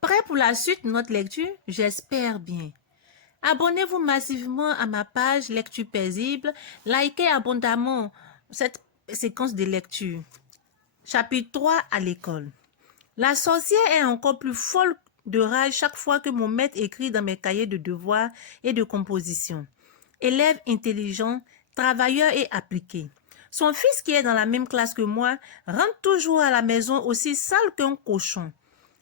Prêt pour la suite de notre lecture? J'espère bien. Abonnez-vous massivement à ma page Lecture Paisible. Likez abondamment cette séquence de lecture. Chapitre 3 à l'école. La sorcière est encore plus folle de rage chaque fois que mon maître écrit dans mes cahiers de devoirs et de composition. Élève intelligent, travailleur et appliqué. Son fils qui est dans la même classe que moi rentre toujours à la maison aussi sale qu'un cochon.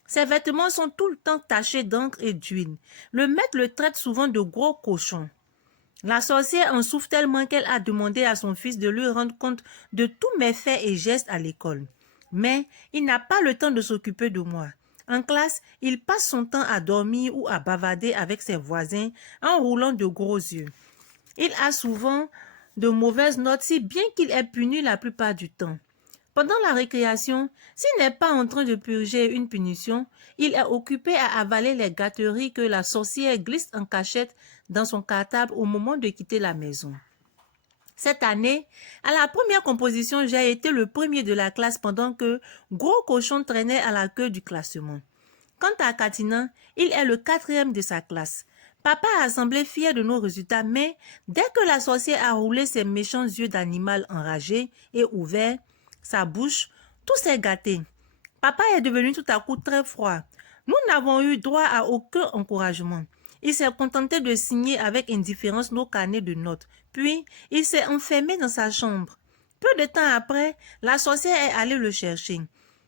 Ses vêtements sont tout le temps tachés d'encre et d'huile. Le maître le traite souvent de gros cochon. La sorcière en souffre tellement qu'elle a demandé à son fils de lui rendre compte de tous mes faits et gestes à l'école. Mais il n'a pas le temps de s'occuper de moi. En classe, il passe son temps à dormir ou à bavader avec ses voisins en roulant de gros yeux. Il a souvent de mauvaises notes, si bien qu'il est puni la plupart du temps. Pendant la récréation, s'il n'est pas en train de purger une punition, il est occupé à avaler les gâteries que la sorcière glisse en cachette dans son cartable au moment de quitter la maison. Cette année, à la première composition, j'ai été le premier de la classe pendant que Gros Cochon traînait à la queue du classement. Quant à Katina, il est le 4e de sa classe. Papa a semblé fier de nos résultats, mais dès que la sorcière a roulé ses méchants yeux d'animal enragé et ouvert sa bouche, tout s'est gâté. Papa est devenu tout à coup très froid. Nous n'avons eu droit à aucun encouragement. Il s'est contenté de signer avec indifférence nos carnets de notes. Puis, il s'est enfermé dans sa chambre. Peu de temps après, la sorcière est allée le chercher.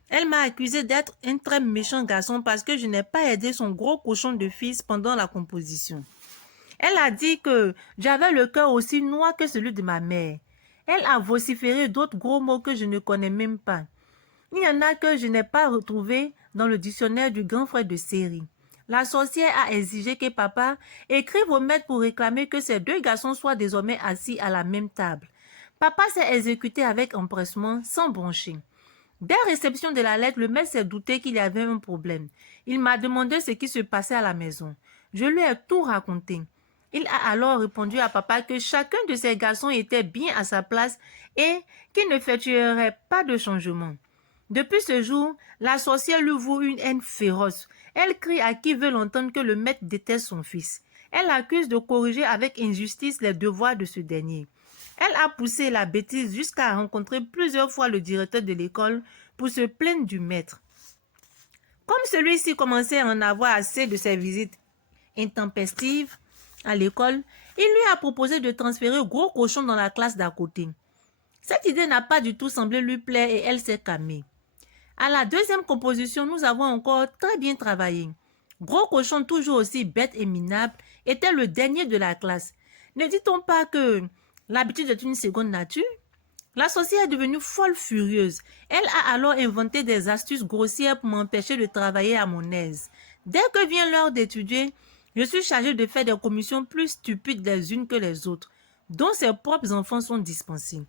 Elle m'a accusé d'être un très méchant garçon parce que je n'ai pas aidé son gros cochon de fils pendant la composition. Elle a dit que j'avais le cœur aussi noir que celui de ma mère. Elle a vociféré d'autres gros mots que je ne connais même pas. Il y en a que je n'ai pas retrouvés dans le dictionnaire du grand frère de série. La sorcière a exigé que papa écrive au maître pour réclamer que ces deux garçons soient désormais assis à la même table. Papa s'est exécuté avec empressement, sans broncher. Dès réception de la lettre, le maître s'est douté qu'il y avait un problème. Il m'a demandé ce qui se passait à la maison. Je lui ai tout raconté. Il a alors répondu à papa que chacun de ses garçons était bien à sa place et qu'il n'effectuerait pas de changement. Depuis ce jour, la sorcière lui voue une haine féroce. Elle crie à qui veut l'entendre que le maître déteste son fils. Elle accuse de corriger avec injustice les devoirs de ce dernier. Elle a poussé la bêtise jusqu'à rencontrer plusieurs fois le directeur de l'école pour se plaindre du maître. Comme celui-ci commençait à en avoir assez de ses visites intempestives à l'école, il lui a proposé de transférer Gros Cochon dans la classe d'à côté. Cette idée n'a pas du tout semblé lui plaire et elle s'est calmée. À la deuxième composition, nous avons encore très bien travaillé. Gros Cochon, toujours aussi bête et minable, était le dernier de la classe. Ne dit-on pas que l'habitude est une seconde nature? La sorcière est devenue folle furieuse. Elle a alors inventé des astuces grossières pour m'empêcher de travailler à mon aise. Dès que vient l'heure d'étudier, je suis chargée de faire des commissions plus stupides les unes que les autres, dont ses propres enfants sont dispensés.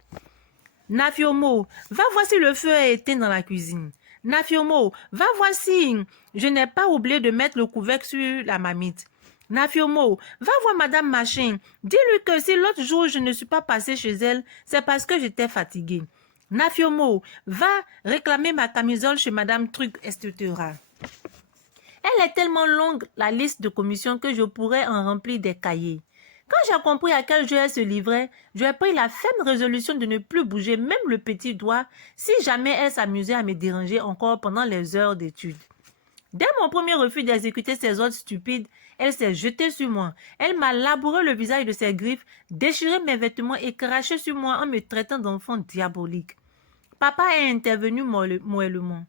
Nafiomo, va voir si le feu est éteint dans la cuisine. Nafiomo, va voir si je n'ai pas oublié de mettre le couvercle sur la marmite. Nafiomo, va voir Madame Machin. Dis-lui que si l'autre jour je ne suis pas passée chez elle, c'est parce que j'étais fatiguée. Nafiomo, va réclamer ma camisole chez Madame Truc, etc. Elle est tellement longue, la liste de commissions, que je pourrais en remplir des cahiers. Quand j'ai compris à quel jeu elle se livrait, j'ai pris la ferme résolution de ne plus bouger même le petit doigt si jamais elle s'amusait à me déranger encore pendant les heures d'études. Dès mon premier refus d'exécuter ces ordres stupides, elle s'est jetée sur moi. Elle m'a labouré le visage de ses griffes, déchiré mes vêtements et craché sur moi en me traitant d'enfant diabolique. Papa est intervenu moellement.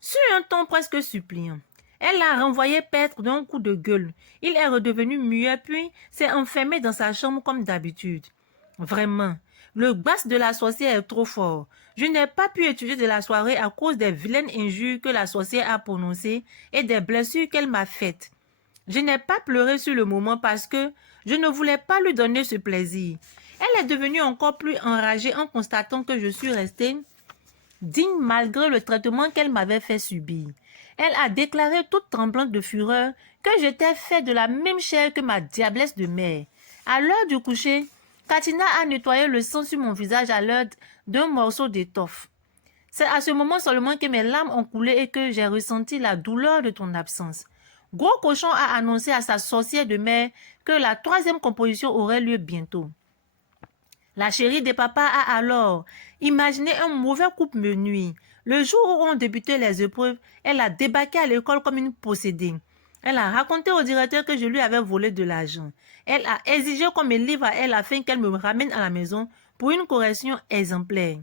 Sur un ton presque suppliant, elle l'a renvoyé paître d'un coup de gueule. Il est redevenu muet puis s'est enfermé dans sa chambre comme d'habitude. Vraiment, le basse de la sorcière est trop fort. Je n'ai pas pu étudier de la soirée à cause des vilaines injures que la sorcière a prononcées et des blessures qu'elle m'a faites. Je n'ai pas pleuré sur le moment parce que je ne voulais pas lui donner ce plaisir. Elle est devenue encore plus enragée en constatant que je suis restée digne malgré le traitement qu'elle m'avait fait subir. Elle a déclaré toute tremblante de fureur que j'étais fait de la même chair que ma diablesse de mère. À l'heure du coucher, Katina a nettoyé le sang sur mon visage à l'aide d'un morceau d'étoffe. C'est à ce moment seulement que mes larmes ont coulé et que j'ai ressenti la douleur de ton absence. Gros Cochon a annoncé à sa sorcière de mère que la troisième composition aurait lieu bientôt. La chérie de papa a alors imaginé un mauvais coup me nuit. Le jour où ont débuté les épreuves, elle a débarqué à l'école comme une possédée. Elle a raconté au directeur que je lui avais volé de l'argent. Elle a exigé qu'on me livre à elle afin qu'elle me ramène à la maison pour une correction exemplaire.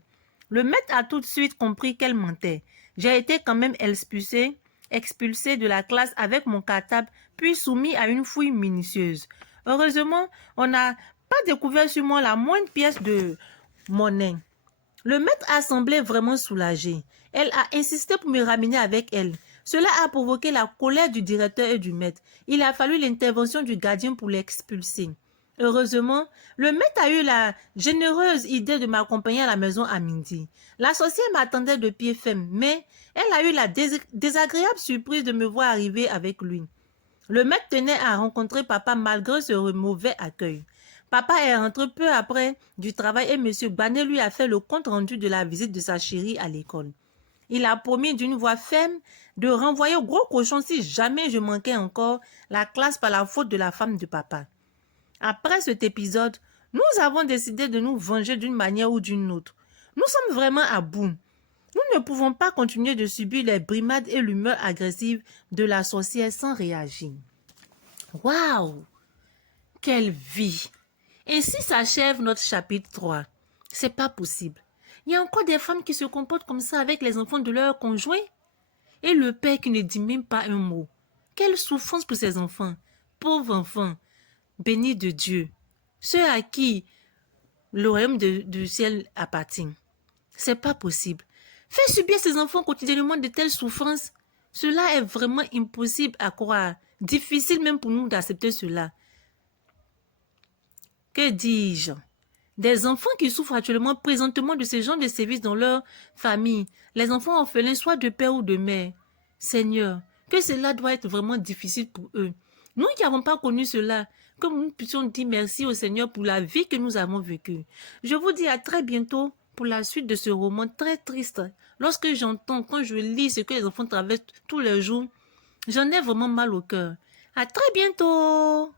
Le maître a tout de suite compris qu'elle mentait. J'ai été quand même expulsée de la classe avec mon cartable, puis soumis à une fouille minutieuse. Heureusement, on n'a pas découvert sur moi la moindre pièce de monnaie. Le maître a semblé vraiment soulagé. Elle a insisté pour me ramener avec elle. Cela a provoqué la colère du directeur et du maître. Il a fallu l'intervention du gardien pour l'expulser. Heureusement, le maître a eu la généreuse idée de m'accompagner à la maison à midi. La sorcière m'attendait de pied ferme, mais elle a eu la désagréable surprise de me voir arriver avec lui. Le maître tenait à rencontrer papa malgré ce mauvais accueil. Papa est rentré peu après du travail et M. Banet lui a fait le compte-rendu de la visite de sa chérie à l'école. Il a promis d'une voix ferme de renvoyer Gros Cochon si jamais je manquais encore la classe par la faute de la femme de papa. Après cet épisode, nous avons décidé de nous venger d'une manière ou d'une autre. Nous sommes vraiment à bout. Nous ne pouvons pas continuer de subir les brimades et l'humeur agressive de la sorcière sans réagir. Waouh! Quelle vie! Ainsi s'achève notre chapitre 3. C'est pas possible. Il y a encore des femmes qui se comportent comme ça avec les enfants de leur conjoint. Et le père qui ne dit même pas un mot. Quelle souffrance pour ces enfants. Pauvres enfants, bénis de Dieu. Ceux à qui le royaume du ciel appartient. C'est pas possible. Faire subir ces enfants quotidiennement de telles souffrances, cela est vraiment impossible à croire. Difficile même pour nous d'accepter cela. Que dis-je? Des enfants qui souffrent actuellement présentement de ce genre de services dans leur famille, les enfants orphelins soit de père ou de mère. Seigneur, que cela doit être vraiment difficile pour eux. Nous qui n'avons pas connu cela, que nous puissions dire merci au Seigneur pour la vie que nous avons vécue. Je vous dis à très bientôt pour la suite de ce roman très triste. Lorsque j'entends, quand je lis ce que les enfants traversent tous les jours, j'en ai vraiment mal au cœur. À très bientôt!